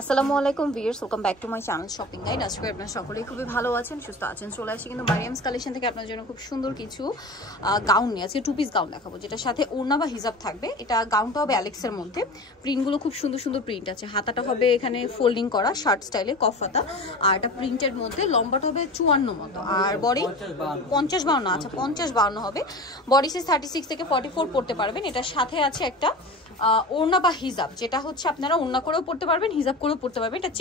আসসালামু আলাইকুম viewers, welcome back to my channel shopping guide. আজকে আপনারা সকলেই খুবই ভালো আছেন, সুস্থ আছেন। চলে আসি কিন্তু মারিয়ামস কালেকশন থেকে আপনার জন্য খুব সুন্দর কিছু গাউন নিয়ে আজকে 2 পিস গাউন দেখাবো, যেটার সাথে ওড়না বা হিজাব থাকবে। এটা গাউনটা হবে অ্যালেক্সের মধ্যে, প্রিন্টগুলো খুব সুন্দর সুন্দর প্রিন্ট আছে। হাতাটা হবে এখানে ফোল্ডিং করা শার্ট স্টাইলে কফ হাতা, আর এটা প্রিন্টের মধ্যে। লম্বাটা হবে 54 মতো, আর বডি 50-52, আচ্ছা 50-52 হবে। বডি সাইজ 36 থেকে 44 পড়তে পারবেন। এটার সাথে আছে একটা ওড়না বা হিজাব, যেটা হচ্ছে আপনারা ওড়না করেও পড়তে পারবেন, হিজাব করেও পড়তে পারবেন। এটা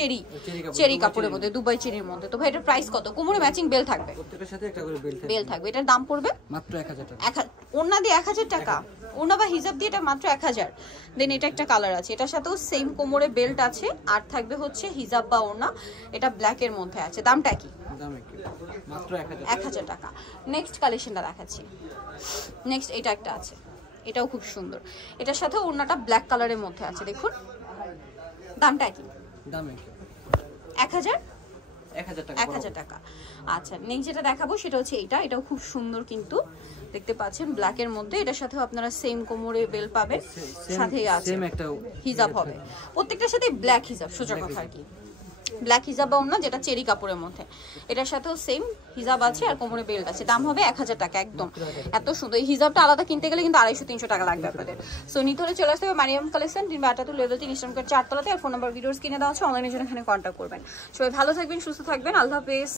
চেরি কাপড়ের মধ্যে, দুবাই চেরির মধ্যে। তো ভাই এটার প্রাইস কত? কোমরে ম্যাচিং বেল থাকবে, প্রত্যেকটার সাথে একটা করে বেল থাকবে। এটার দাম পড়বে মাত্র 1000 টাকা। ওড়না দিয়ে 1000 টাকা, ওড়না বা হিজাব দিয়ে এটা মাত্র 1000। দেন এটা একটা কালার আছে, এটার সাথেও সেম কোমরে বেল্ট আছে, আর থাকবে হচ্ছে হিজাব বা ওড়না। এটা ব্ল্যাক এর মধ্যে আছে, দামটা কি? দাম কি? মাত্র 1000 টাকা। নেক্সট কালেকশনটা দেখাচ্ছি। নেক্সট এটা একটা আছে, এটাও খুব সুন্দর। এটার সাথে ওড়নাটা ব্ল্যাক কালারের মধ্যে আছে, দেখুন। দামটা কি? দাম 1000 টাকা। আচ্ছা, নেক্সট যেটা দেখাবো সেটা হচ্ছে এটাও খুব সুন্দর, কিন্তু দেখতে পাচ্ছেন ব্ল্যাক এর মধ্যে। এটার সাথেও আপনারা সেম কোমরে বেল পাবেন, সাথে আছে সেম একটা হিজাব হবে। প্রত্যেকটার সাথে ব্ল্যাক হিজাব, সোজা কথা আর কি। ব্ল্যাক হিজাব বা ওড়না, যেটা চেরি কাপড়ের মধ্যে। এটার সাথেও সেম হিজাব আছে আর কোমরে বেল্ট আছে। দাম হবে 1000 টাকা একদম। এত সুন্দর। এই হিজাবটা আলাদা কিনতে গেলে কিন্তু 250-300 টাকা লাগবে আপনাদের। সো নিতে হলে চলে আসতে হবে মারিয়াম কালেকশন, 3 লেভেল 3 ইসলামপুর 4 তলাতে। আর ফোন নাম্বার ভিডিওস কিনে দেওয়া আছে, অনলাইনের জন্য এখানে কন্ট্যাক্ট করবেন। সবাই ভালো থাকবেন, সুস্থ থাকবেন, আল্লাহ হাফেজ।